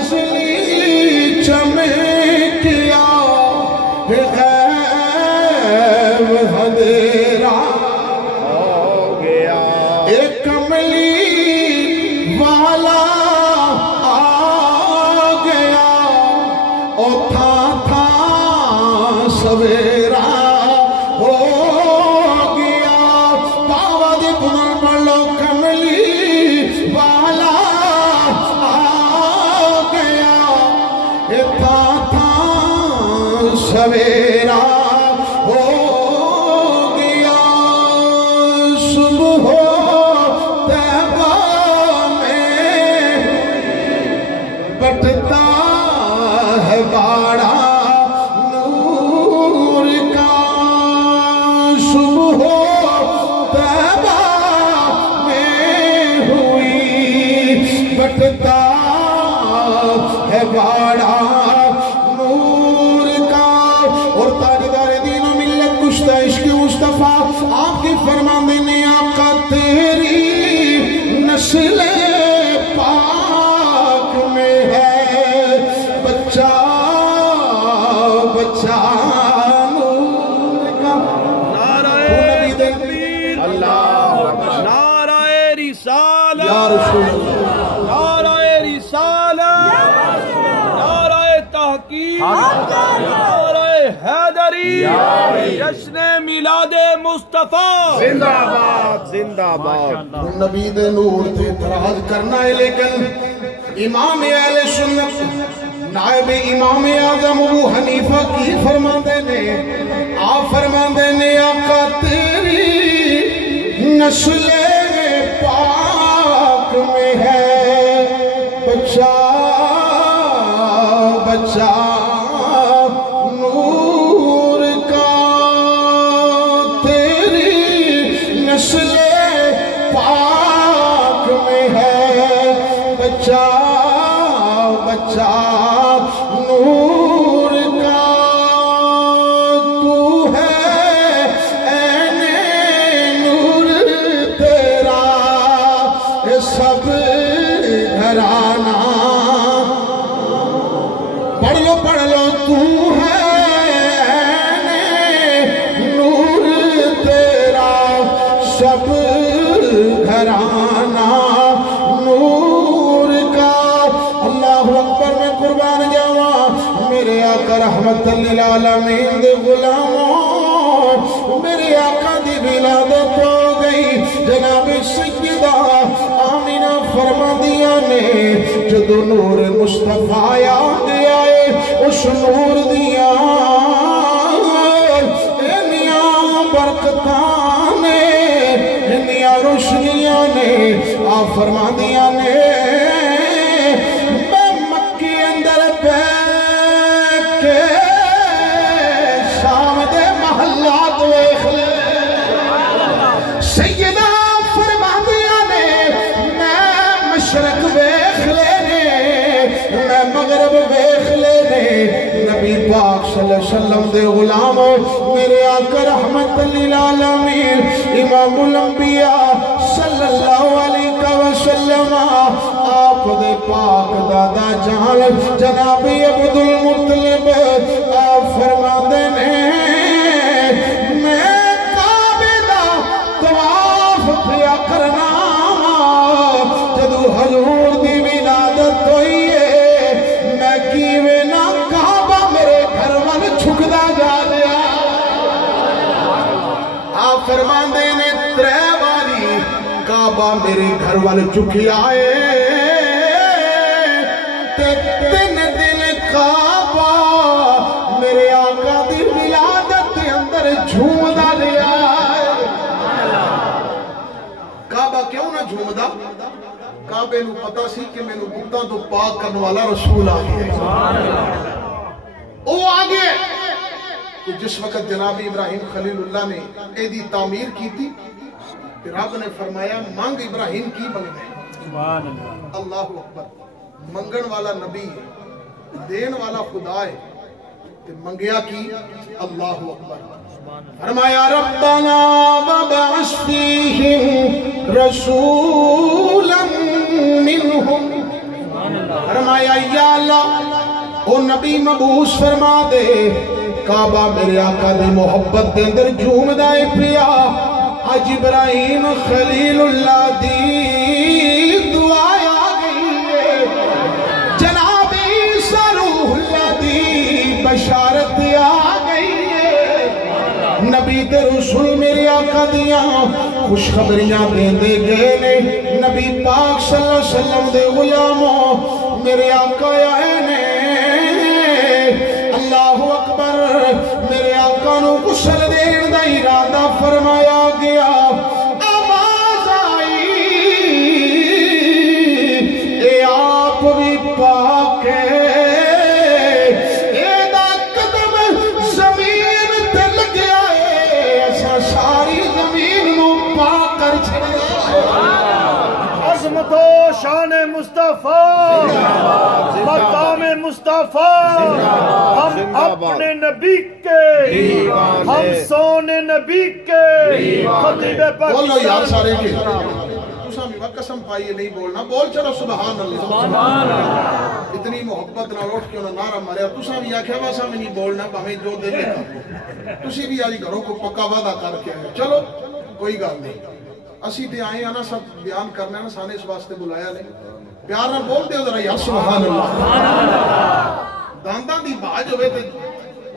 فضلی چمکیا غیب حضرا ہو گیا ایک کملی والا آ گیا اور تھا سویرا ہو گیا پاوا دی پنر پڑھ لو کملی والا آ گیا تھا سویرا ہو گیا صبح طیبہ میں بٹتا ہے باڑا نور کا صبح طیبہ میں ہوئی بٹتا ہے باڑا آپ کی فرمان دینے آقا تیری نسل پاک میں ہے بچہ بچہ نور کا نعرہ تکبیر اللہ نعرہ رسالت یا رسول اللہ نعرہ رسالت نعرہ تحقیق نعرہ حیدری جشن میلاد مصطفیٰ زندہ آباد زندہ آباد نبی دے نور تے اعتراض کرنا ہے لیکن امام اہل سنت نائب امام اعظم ابو حنیفہ کی فرماندے نے آپ فرماندے نے آقا تیری نسل پاک میں ہے بچہ بچہ نور کا تیری نسل پاک میں ہے بچہ بچہ نور کا تو ہے عین نور تیرا سب گھرانہ پڑھ لو تو ہے عین نور تیرا سب گھرانہ نور کا اللہ اکبر میں قربان جاواں میرے آقا رحمت للعالمین دے غلاموں میرے آقا دی ولادت ہو گئی جناب سیدہ آمینہ فرماندیاں نے جدو نور مصطفیٰ آ گیا ہے اس نور دیاں انیاں برکتاں نے انیاں روشنیاں نے آپ فرماندیاں نے میں مکی اندر بیٹھ کے شام دے محلات ویکھ لے سیدہ فرماندیاں نے میں مشرق ویکھ لینے میں مغرب ویکھ لینے نبی پاک صلی اللہ علیہ وسلم دے غلام میرے آقا رحمت للعالمین امام الانبیاء صلی اللہ علیہ وسلم آپ دے پاک دادا جان جناب عبد المطلب آپ فرما دینے میں کعبے دا طواف پیا کرنا جدو حضور دی ولادت ہوئی ہے میں کیویں نہ کعبہ میرے گھر وال چھکدا جا لیا آپ فرمان دینے ترے باری کعبہ میرے گھر وال چکی آئے تے تین دن کعبہ میرے آقا دی ولادت کے اندر جھومدا لیا کعبہ کیوں نہ جھومدا کعبے نو پتا سی کہ میں نو بتاں تو پاک کرنے والا رسول آگئے او آگئے کہ جس وقت جناب ابراہیم خلیل اللہ نے ایدی تعمیر کی تھی کہ رب نے فرمایا مانگ ابراہیم کی منگنے اللہ اکبر منگن والا نبی ہے دین والا خدا ہے کہ منگیا کی اللہ اکبر فرمایا ربنا وبعث فیہم رسولا منہم فرمایا یا اللہ او نبی مبعوث فرما دے کعبہ میرے آقا دی محبت دے اندر جھوم دائے پیا آج ابراہیم خلیل اللہ دی دعائے آ گئی ہے جناب عیسیٰ روح اللہ دی بشارت آ گئی ہے نبی تے رسول میرے آقا دیاں خوشخبریاں دیندے گئے نے نبی پاک صلی اللہ علیہ وسلم دے غلاموں میرے آقا آئے نے اللہ اکبر میرے آقا نو غسل دین دا ارادہ فرمایا گیا آواز آئی اے آپ بھی پاک ہے اے دا قدم زمین تے لگیا ہے ایسا ساری زمین نو پاک کر چھڑیا عظمت و شان مصطفیٰ مقام مصطفیٰ ہم اپنے نبی کے ہم سونے نبی کے خطیب پاک بولو یار سارے کے تُسا بھی وقت قسم پائیے نہیں بولنا بول چلو سبحان اللہ اتنی محبت نہ اٹھ کے انہوں نعرہ ماریا تُسا بھی آکھے واسا میں نہیں بولنا ہمیں جو دے لے تُسی بھی آجی گھروں کو پکا وعدہ کر کے آئے چلو کوئی گال نہیں اسی تے آئے ہیں نا سب بیان کرنے نا سانے اس واسطے بلایا نہیں پیار نہ بول دے ہو ذرا یا سبحان اللہ داندان دی باج ہوئے تے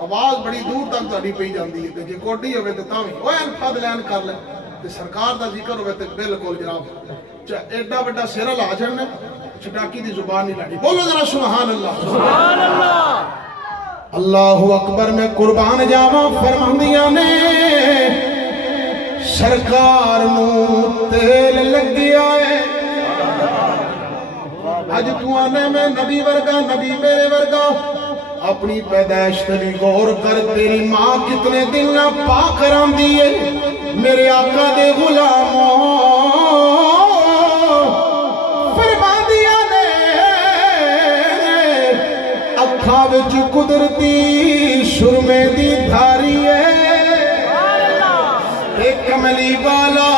آواز بڑی دور تک تاری پئی جاندی ہے جے کوڈی ہوئے تے تاویں اوے انفاد لین کر لیں تے سرکار دا ذکر ہوئے تے بالکل جناب ایڈا بڑا سیرہ لا جانا چھٹاکی دی زبان نہیں لڑی بولو ذرا سبحان اللہ سبحان اللہ اللہ اکبر میں قربان جاواں فرماندیاں نے سرکار نو تیل لگ گیا ہے آج تو آنے میں نبی ورگا نبی میرے ورگا اپنی پیدائش تری غور کر تیری ماں کتنے دن نہ پاک رام دیئے میرے آقا دے غلاموں فرما دیا نے اکھا وچ قدرتی سرمے دی دھاری ہے ایک کملی والا